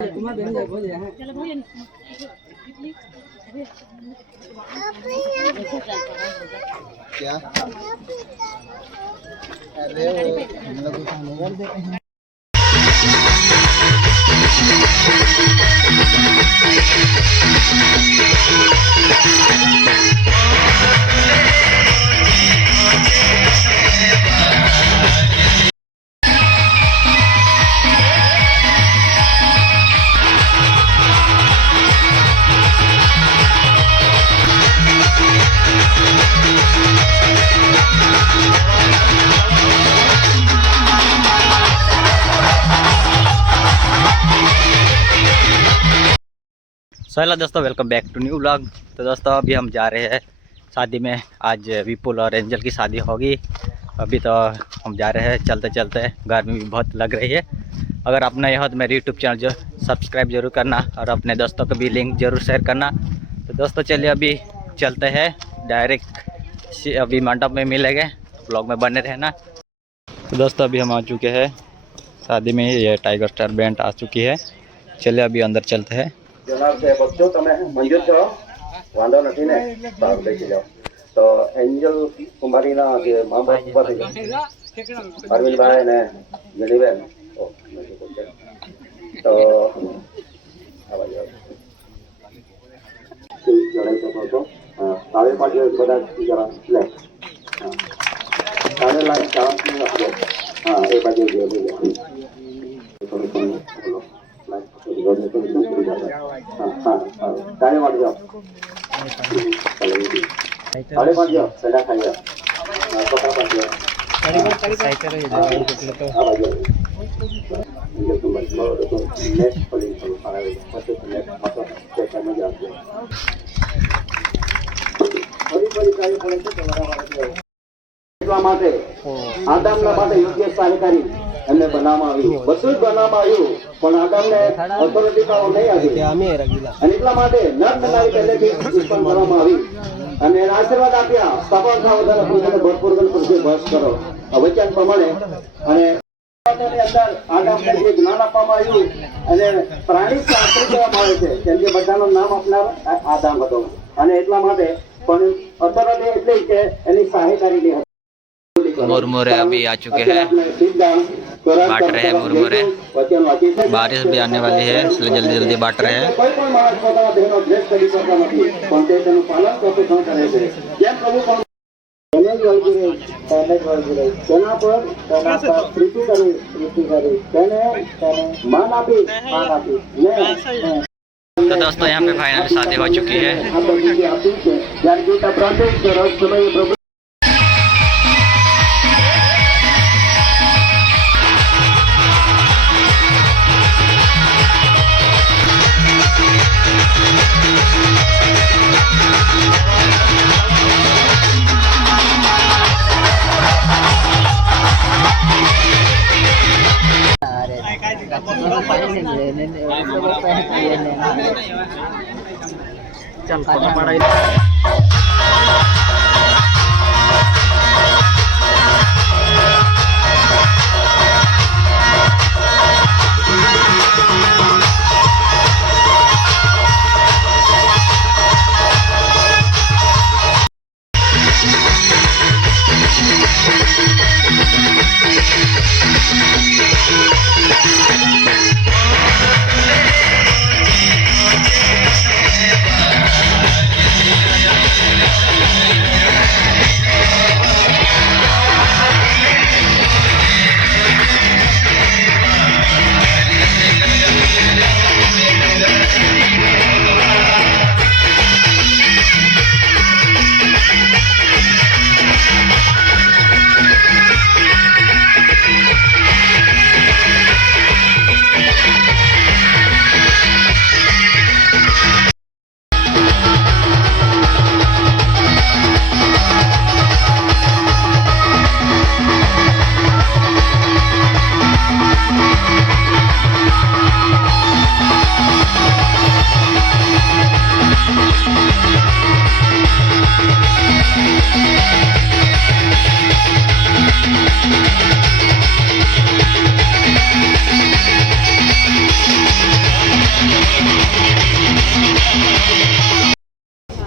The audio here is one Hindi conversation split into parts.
क्या अरे हम लोग कर देते हैं। हेलो दोस्तों, welcome back to new vlog. तो दोस्तों अभी हम जा रहे हैं शादी में। आज विपुल और एंजल की शादी होगी। अभी तो हम जा रहे हैं चलते चलते, गर्मी भी बहुत लग रही है। अगर आप नए हो तो मेरे यूट्यूब चैनल जो सब्सक्राइब जरूर करना और अपने दोस्तों को भी लिंक जरूर शेयर करना। तो दोस्तों चलिए अभी चलते हैं डायरेक्ट, अभी मंडप में मिलेंगे। व्लॉग में बने रहना। तो दोस्तों अभी हम आ चुके हैं शादी में। ये टाइगर स्टार बैंड आ चुकी है। चलिए अभी अंदर चलते हैं। जनाब से बच्चों તમે મંજૂર છો? વાંધો નથી ને? સારું લઈ જાઓ. તો એન્જલ કુમારીના જે મા બાપ ઉભા થઈ જાઓ. અરવિંદભાઈ ને ગેલીબેન. તો આવા જાઓ. જણાવી શકો છો. તારે પાછળ બધા જરા લે. તારે લાઈન ચાલતી આપો. હા એ બાજુ જે ताले मार जाओ, ताले मार जाओ, सदा खाइए, पकड़ पकड़ जाओ, साइकिल है इधर तो, आ जाओ, ये तुम बस लो तो नेक्स्ट पुलिस को खाना दे, बस नेक्स्ट मतलब स्टेशन में जाते हैं, बड़ी सारी पुलिस को तुम्हारा એટલા માટે આદમના માટે યોગ્ય સહકારી એમને બનાવવામાં આવ્યું, બધું જ બનાવવામાં આવ્યું, પણ આદમને ઓથોરિટી પાવર નહીં આવી અને એટલા માટે નર નારી પહેલેથી ઉત્પન્ન કરવામાં આવી અને આશીર્વાદ આપ્યા સફળ થાવ વધારે પુરુષોને ભરપૂર પુરુષે બસ કરો વચન પ્રમાણે અને અંદર આદમને જે જ્ઞાન આપવામાં આવ્યું અને પ્રાણી શાસ્ત્રી કહેવામાં આવે છે કેમ કે બધાનું નામ આપનાર આદમ હતો અને એટલા માટે પણ ઓથોરિટી એટલે કે એની સહાયકારી હતી। मुरमुरे अभी आ चुके हैं, बांट रहे हैं मुरमुरे। बारिश भी आने वाली है इसलिए जल्दी जल्दी बांट रहे हैं। तो दोस्तों यहाँ पे फाइनल शादी हो चुकी है। चल पड़ा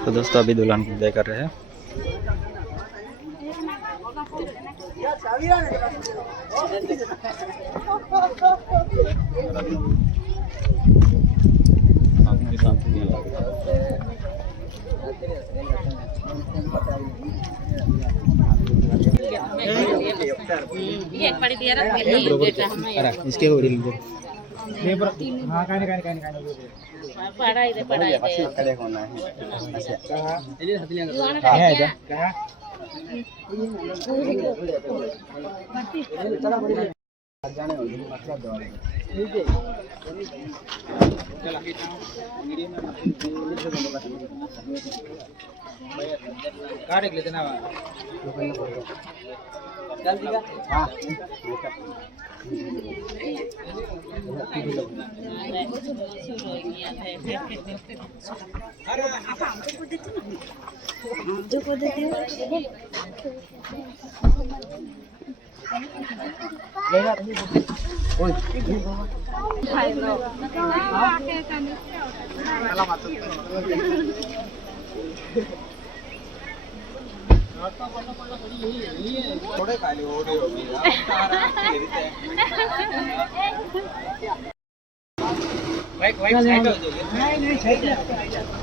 तो दोस्तों अभी दुल्हन को विदाई कर रहे हैं। इसके हाँ पढ़ाई काट लेते ना हाँ थोड़े खाली हो रही होगी भाई साइड हो जाइए नहीं साइड